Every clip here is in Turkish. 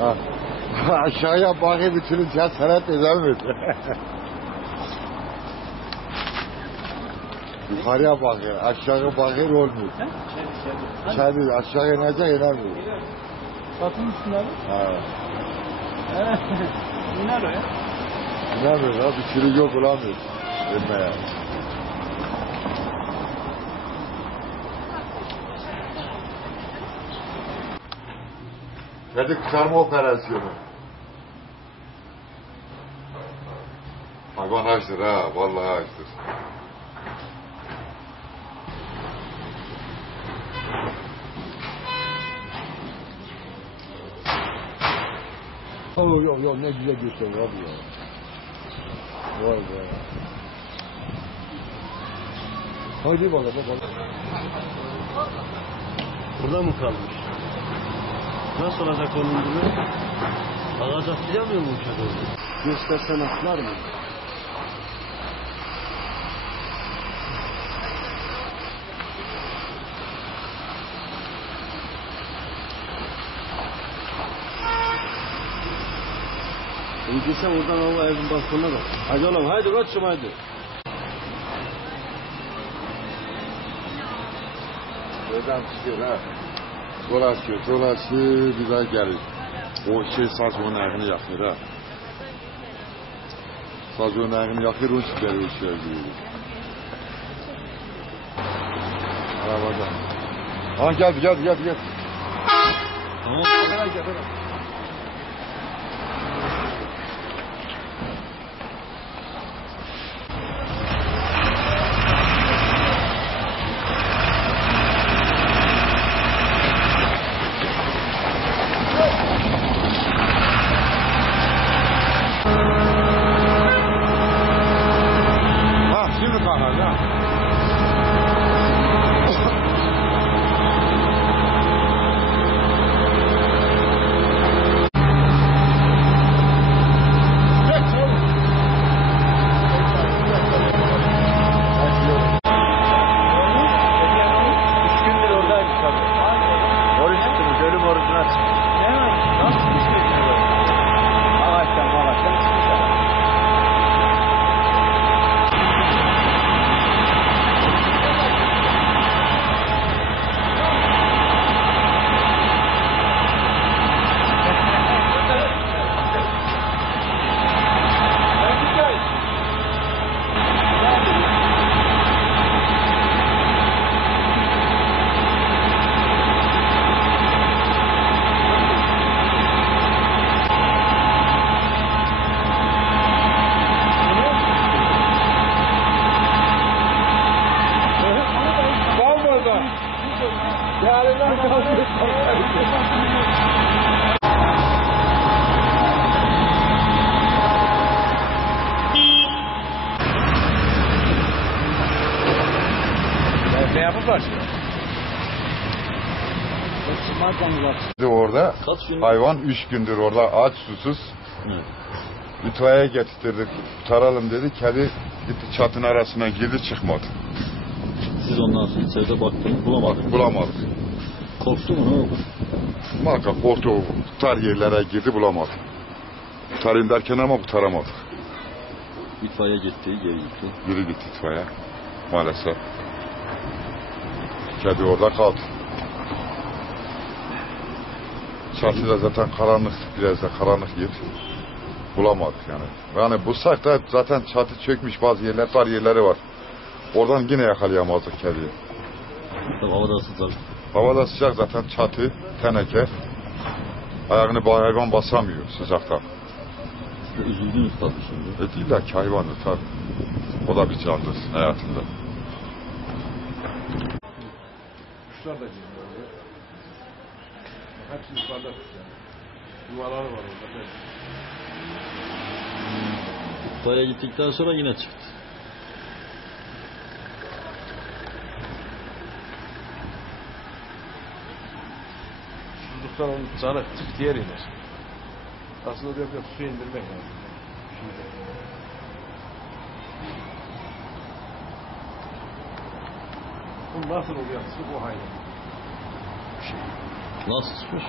Aşağıya bakayım bütün cesaret edemedi. Yukarıya bakıyor, aşağı bakıyor olmuyor. İçeri aşağı inecek inemiyor. Satın üstünde mi? Evet. İner o ya. İnemiyor ya, bir sürü yok bulamıyor. Inmeye. Kedi kurtarma operasyonu. Hayvan açtır ha, vallahi açtır. Oh, yok yok ne güzel gösteriyor abi ya. Vay be. Hadi bakalım bakalım. Burada mı kalmış? Nasıl olacak onun bunu? Ağaç atlayamıyor mu uçak orada? Göstersen atlar mı? Desem oradan o evin balkonuna bak. Hadi oğlum haydi koçum haydi. Buradan çıkıyor ha. Dolaşıyor, dolaşıyor, bir daha gelir. O şey saz onun ayağını yakıyor ha. Saz onun ayağını yakıyor, o çıkıyor, o çıkıyor gibi. Arabada. Ha geldi, geldi, geldi, geldi. Tamam. Gel, gel, gel. Ne yapıp Orada Kaç gün? hayvan üç gündür orada aç susuz. İtfaiye getirdik, kurtaralım dedi. Kedi gitti çatın arasına girdi çıkmadı. Siz ondan sonra içeride baktınız bulamadınız. Bulamadık. Korktu mu? Muhakkak korktu. Tutar yerlere girdi bulamadı. Kurtarayım derken ama kurtaramadık. İtfaiye gitti, geri gitti. Biri gitti itfaiye. Maalesef. Kedi orada kaldı. Çatı da zaten karanlık, biraz da karanlık yer. Bulamadık yani. Yani bulsak da zaten çatı çökmüş bazı yerler, dar yerleri var. Oradan yine yakalayamazdık kediyi. Tabii havada sıcak. Havada sıcak zaten çatı, teneke. Ayağını hayvan basamıyor sıcaktan. Üzüldünüz tabii şimdi. E değil ki hayvandır tabii. O da bir canlıdır hayatında. Kuşlar da geliyor. Hepsi yukarıda kuşlar. Yuvaları var orada. İtfaiye gittikten sonra yine çıktı. Susuzluktan onun canı tık diğer iner. Aslında diyor ki suya indirmek lazım. Bu nasıl oluyor? Bu hayvan. Nasıl çıkmış?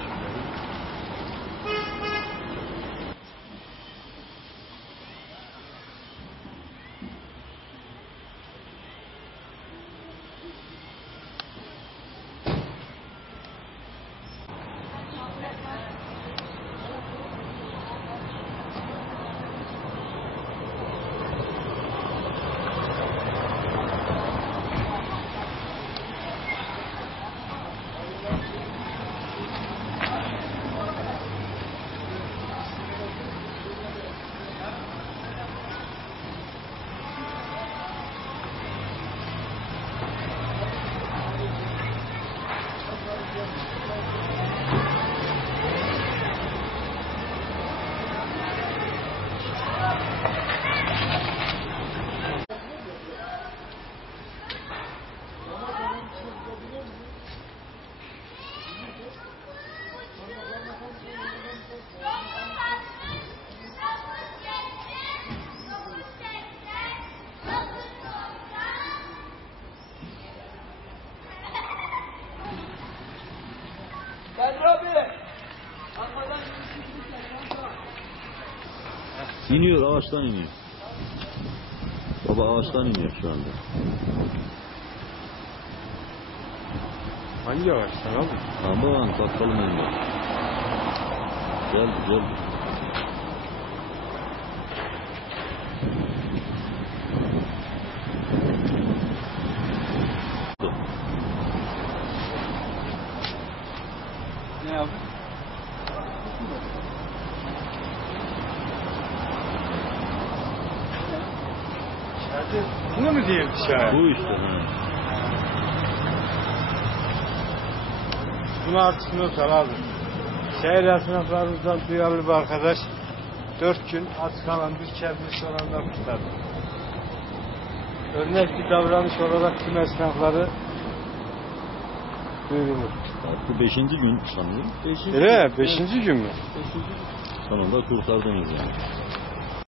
İniyor ağaçtan iniyor. Baba ağaçtan iniyor şu anda. Hangi ağaçtan abi? Aman bakalım iniyor. Gel gel. Ne abi? Bunu mu diyeyim şahit? Bu işte. Ha. Bunu artık not al abi. Şehir esnaflarımızdan duyarlı bir arkadaş dört gün aç kalan bir çevre soranlar tutar. Örnek bir davranış olarak tüm esnafları duyurulur. Bu beşinci gün sanırım. Öyle mi? Beşinci gün mü? Sonunda kurtardınız yani.